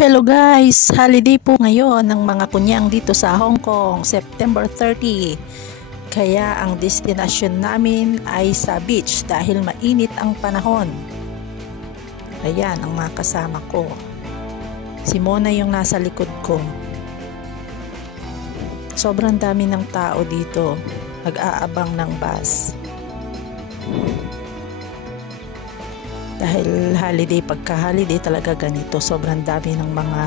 Hello guys! Holiday po ngayon ng mga kunyang dito sa Hong Kong, September 30. Kaya ang destinasyon namin ay sa beach dahil mainit ang panahon. Ayan ang mga kasama ko. Si Mona yung nasa likod ko. Sobrang dami ng tao dito. Nag-aabang ng bus. Dahil holiday, pagka-holiday talaga ganito. Sobrang dami ng mga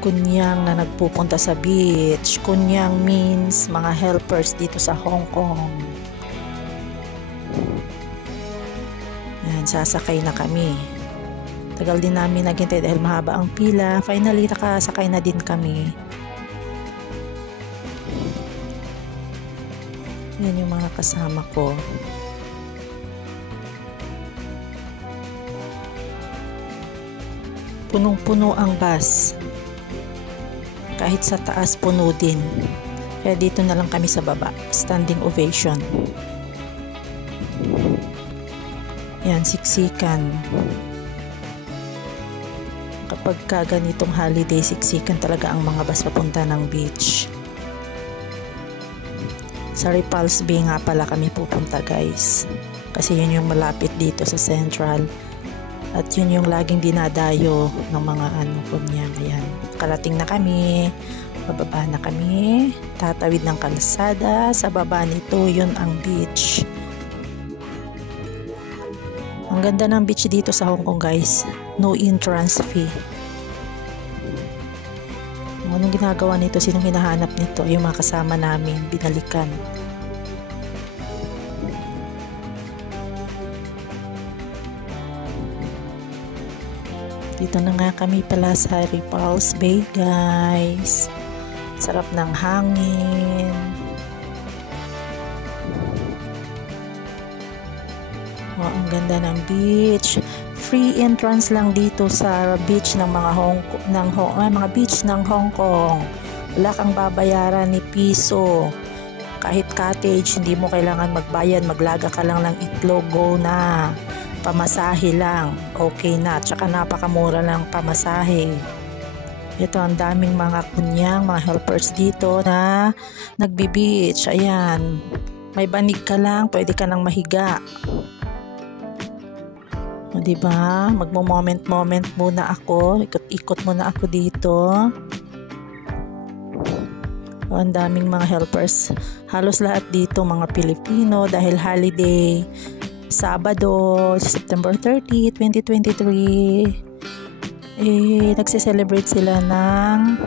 kunyang na nagpupunta sa beach. Kunyang means mga helpers dito sa Hong Kong. Ayan, sasakay na kami. Tagal din namin naghintay dahil mahaba ang pila. Finally, nakasakay na din kami. Yan yung mga kasama ko. Punong-puno ang bus. Kahit sa taas, puno din. Kaya dito na lang kami sa baba. Standing ovation. Yan, siksikan. Kapag ganitong holiday, siksikan talaga ang mga bus papunta ng beach. Sa Repulse Bay nga pala kami pupunta guys. Kasi yun yung malapit dito sa Central. At yun yung laging dinadayo ng mga kunyang. Ayan, karating na kami, bababa na kami, tatawid ng kalsada, sa baba nito yun ang beach. Ang ganda ng beach dito sa Hong Kong guys, no entrance fee. Anong ginagawa nito, sinong hinahanap nito? Yung mga kasama namin, binalikan. Dito na nga kami pala sa Repulse Bay guys. Sarap ng hangin. Oh, ang ganda ng beach. Free entrance lang dito sa beach ng mga mga beach ng Hong Kong. Wala kang babayaran ni piso. Kahit cottage, hindi mo kailangan magbayad. Maglaga ka lang ng itlog, go na. Pamasahe lang, okay na. Tsaka napakamura lang pamasahe. Ito, ang daming mga kunyang, mga helpers dito na nagbi-beach. Ayan, may banig ka lang, pwede ka nang mahiga. O, diba? Magmo-moment muna ako. Ikot-ikot muna ako dito. O, ang daming mga helpers. Halos lahat dito mga Pilipino dahil holiday. Sabado, September 30, 2023, nagse-celebrate sila ng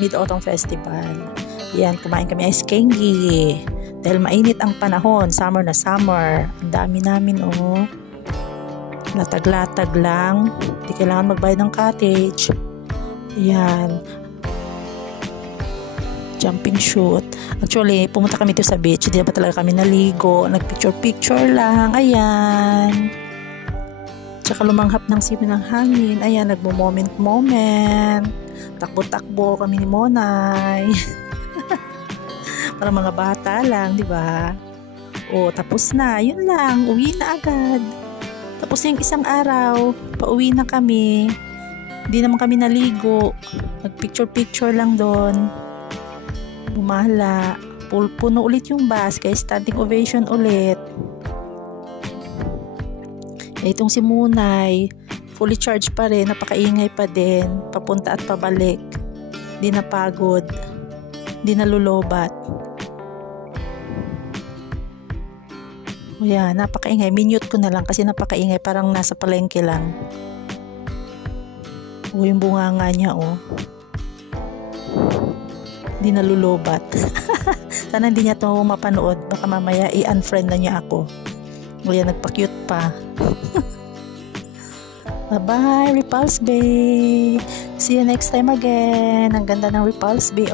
Mid-Autumn Festival. Yan, kumain kami ice candy dahil mainit ang panahon, summer na summer. Ang dami namin latag-latag lang, hindi kailangan magbayad ng cottage. Yan, jumping shoot. Actually, pumunta kami dito sa beach. Hindi pa talaga kami naligo. Nagpicture-picture lang. Ayan. Tsaka lumanghap ng sipin ng hangin. Ayan, nagmo-moment. Takbo-takbo kami ni Monay. Para mga bata lang, di ba? O, tapos na. Yun lang. Uwi na agad. Tapos yung isang araw, pauwi na kami. Hindi naman kami naligo. Nagpicture-picture lang doon. Bumala, puno ulit yung bus, kaya standing ovation ulit. Itong si Munay, fully charged pa rin, napakaingay pa din, papunta at pabalik. Di napagod, di nalulobat. O yan, napakaingay. Minute ko na lang kasi napakaingay, parang nasa palengke lang. O yung bunganga niya hindi nalulobat. Sana hindi niya ito mapanood. Baka mamaya i-unfriend na niya ako. Ngayon nagpa-cute pa. Bye-bye, Repulse Bay. See you next time again. Ang ganda ng Repulse Bay,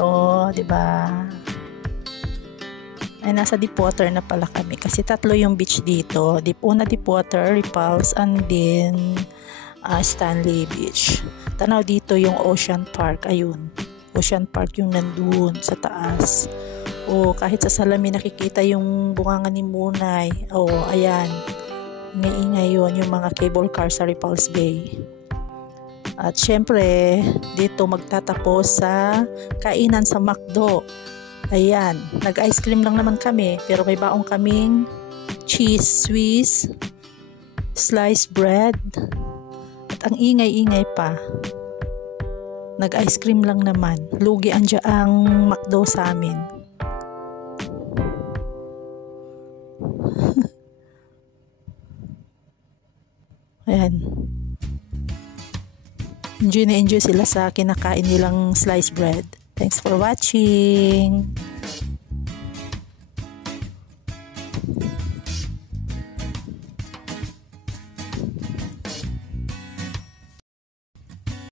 diba? Ay, nasa Deepwater na pala kami. Kasi tatlo yung beach dito. Deepwater, Repulse, and then Stanley Beach. Tanaw dito yung Ocean Park. Ayun. Ocean Park yung nandun sa taas. Kahit sa salamin nakikita yung bunganga ni Munay. Ayan. May ingay yun, yung mga cable car sa Repulse Bay. At syempre, dito magtatapos sa kainan sa McDo. Ayan, nag-ice cream lang naman kami, pero may baong kaming cheese Swiss, sliced bread, at ang ingay-ingay pa. Nag-ice cream lang naman. Lugi ang McDo sa amin. Ayan. Enjoy na enjoy sila sa kinakain nilang sliced bread. Thanks for watching.